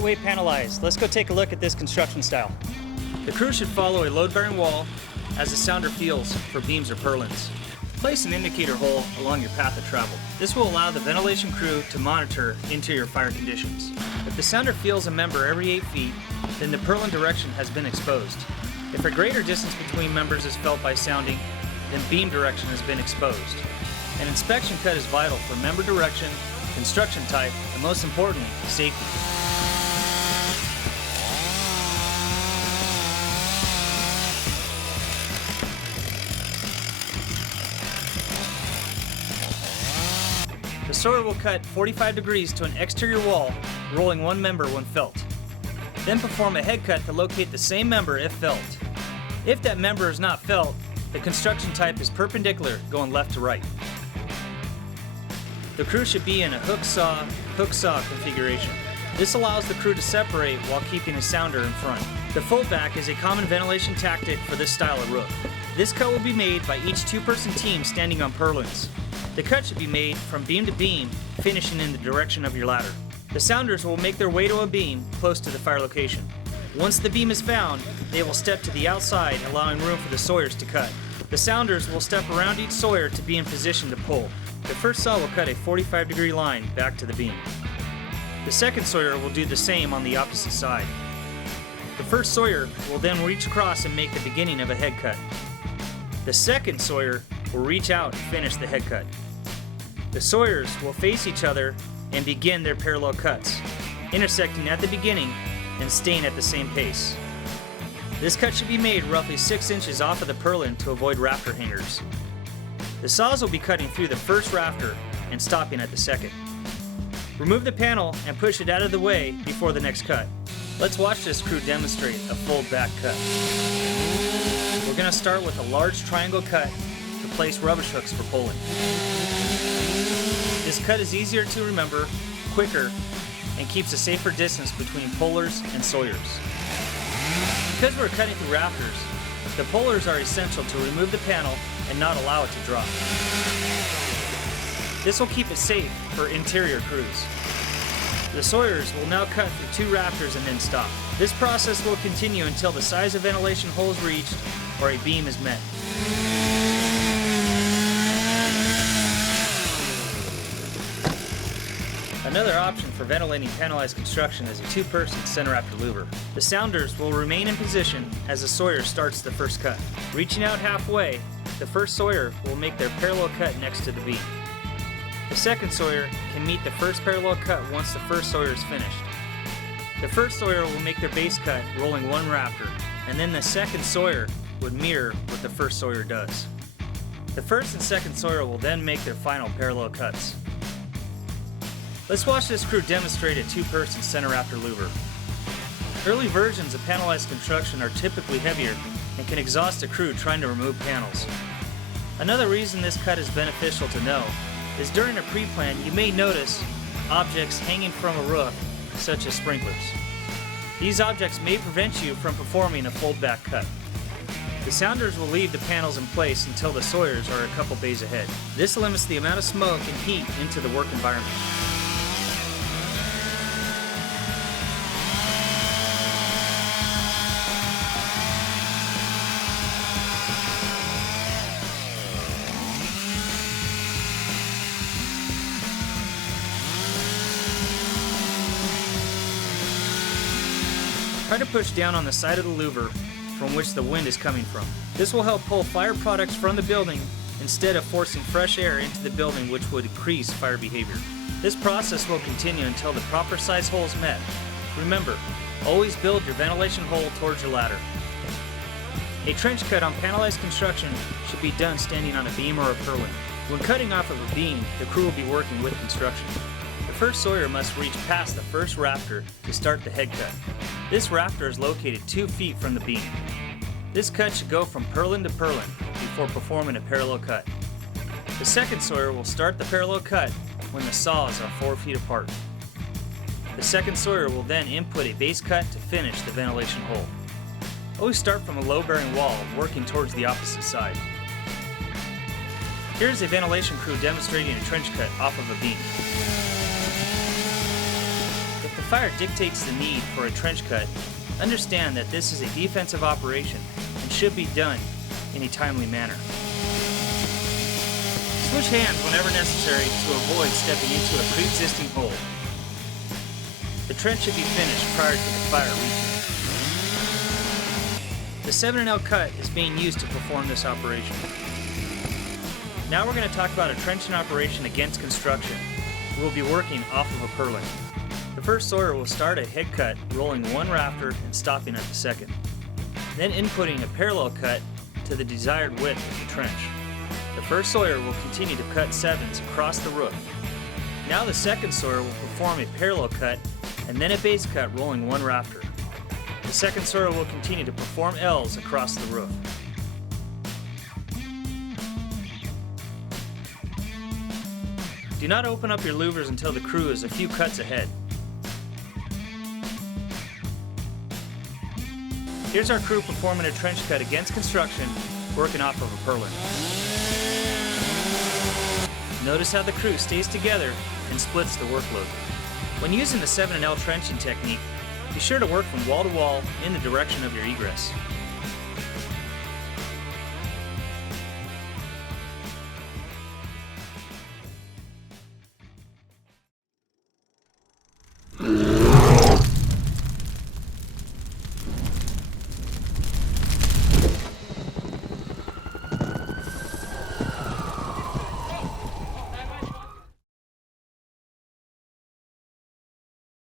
lightweight panelized. Let's go take a look at this construction style. The crew should follow a load-bearing wall as the sounder feels for beams or purlins. Place an indicator hole along your path of travel. This will allow the ventilation crew to monitor interior fire conditions. If the sounder feels a member every 8 feet, then the purlin direction has been exposed. If a greater distance between members is felt by sounding, then beam direction has been exposed. An inspection cut is vital for member direction, construction type, and most importantly, safety. The sawyer will cut 45 degrees to an exterior wall, rolling one member when felt. Then perform a head cut to locate the same member if felt. If that member is not felt, the construction type is perpendicular, going left to right. The crew should be in a hook-saw configuration. This allows the crew to separate while keeping a sounder in front. The foldback is a common ventilation tactic for this style of roof. This cut will be made by each two-person team standing on purlins. The cut should be made from beam to beam, finishing in the direction of your ladder. The sounders will make their way to a beam close to the fire location. Once the beam is found, they will step to the outside, allowing room for the sawyers to cut. The sounders will step around each sawyer to be in position to pull. The first saw will cut a 45-degree line back to the beam. The second sawyer will do the same on the opposite side. The first sawyer will then reach across and make the beginning of a head cut. The second sawyer will reach out and finish the head cut. The sawyers will face each other and begin their parallel cuts, intersecting at the beginning and staying at the same pace. This cut should be made roughly 6 inches off of the purlin to avoid rafter hangers. The saws will be cutting through the first rafter and stopping at the second. Remove the panel and push it out of the way before the next cut. Let's watch this crew demonstrate a fold back cut. We're going to start with a large triangle cut to place rubbish hooks for pulling. This cut is easier to remember, quicker, and keeps a safer distance between pullers and sawyers. Because we're cutting through rafters, the pullers are essential to remove the panel and not allow it to drop. This will keep it safe for interior crews. The sawyers will now cut through 2 rafters and then stop. This process will continue until the size of ventilation hole is reached or a beam is met. Another option for ventilating panelized construction is a 2-person center rafter louver. The sounders will remain in position as the sawyer starts the first cut. Reaching out halfway, the first sawyer will make their parallel cut next to the beam. The second sawyer can meet the first parallel cut once the first sawyer is finished. The first sawyer will make their base cut rolling 1 rafter, and then the second sawyer would mirror what the first sawyer does. The first and second sawyer will then make their final parallel cuts. Let's watch this crew demonstrate a 2-person center rafter louver. Early versions of panelized construction are typically heavier and can exhaust a crew trying to remove panels. Another reason this cut is beneficial to know is during a pre-plan you may notice objects hanging from a roof, such as sprinklers. These objects may prevent you from performing a fold-back cut. The sounders will leave the panels in place until the sawyers are a couple bays ahead. This limits the amount of smoke and heat into the work environment. Try to push down on the side of the louver from which the wind is coming from. This will help pull fire products from the building instead of forcing fresh air into the building, which would increase fire behavior. This process will continue until the proper size hole is met. Remember, always build your ventilation hole towards your ladder. A trench cut on panelized construction should be done standing on a beam or a purlin. When cutting off of a beam, the crew will be working with construction. The first sawyer must reach past the first rafter to start the head cut. This rafter is located 2 feet from the beam. This cut should go from purlin to purlin before performing a parallel cut. The second sawyer will start the parallel cut when the saws are 4 feet apart. The second sawyer will then input a base cut to finish the ventilation hole. Always start from a low-bearing wall, working towards the opposite side. Here's a ventilation crew demonstrating a trench cut off of a beam. If the fire dictates the need for a trench cut, understand that this is a defensive operation and should be done in a timely manner. Switch hands whenever necessary to avoid stepping into a pre-existing hole. The trench should be finished prior to the fire reaching it. The 7L cut is being used to perform this operation. Now we're going to talk about a trenching operation against construction. We'll be working off of a purlin. The first sawyer will start a head cut, rolling one rafter and stopping at the second. Then inputting a parallel cut to the desired width of the trench. The first sawyer will continue to cut 7s across the roof. Now the second sawyer will perform a parallel cut and then a base cut rolling one rafter. The second sawyer will continue to perform Ls across the roof. Do not open up your louvers until the crew is a few cuts ahead. Here's our crew performing a trench cut against construction, working off of a purlin. Notice how the crew stays together and splits the workload. When using the 7L trenching technique, be sure to work from wall to wall in the direction of your egress.